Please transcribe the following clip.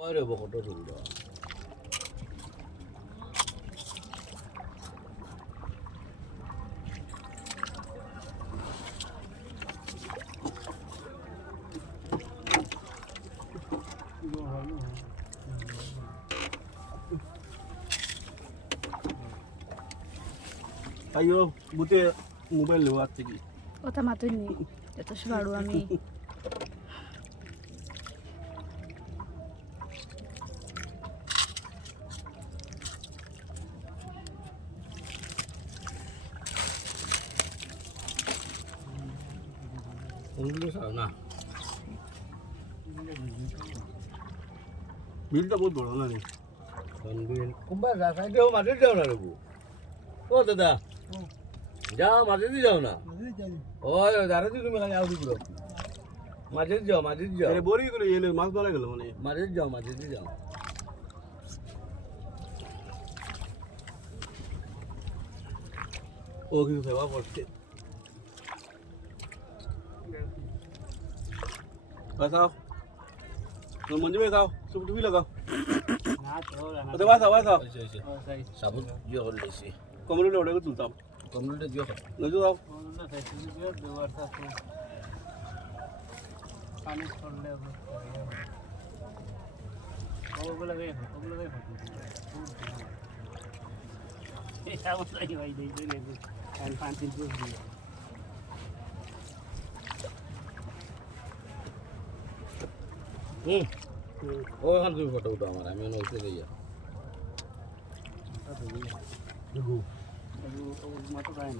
Ore bokoto sundo. Ayo, bute mobile lewat lagi. কথা মাতুই নি এত সবাড়ু আমি Unggulo sana. Bilda বহুত বড় না রে বিল কুম্বা রাখা দেও মাঝে যাও না রঘু ও দাদা যাও মাঝে দিয়ে যাও না ওই দাঁড়া দিয়ে তুমি খালি আউদি পুরো মাঝে যাও আরে বড়ি করে এলে মাছ ধরা গেল মানে মাঝে দিয়ে যাও ও কিছু খাওয়া পড়ছে Basao. Rồi muốn giúp sao? Giúp chú biết là không? Tôi bắt sao? Sabut juga kalau desi. Kamu dulu udah ketul tam. Kamu dulu juga. Nggak juga. ওখান তুমি ফটো উঠো আমার আমি ওইতে যাই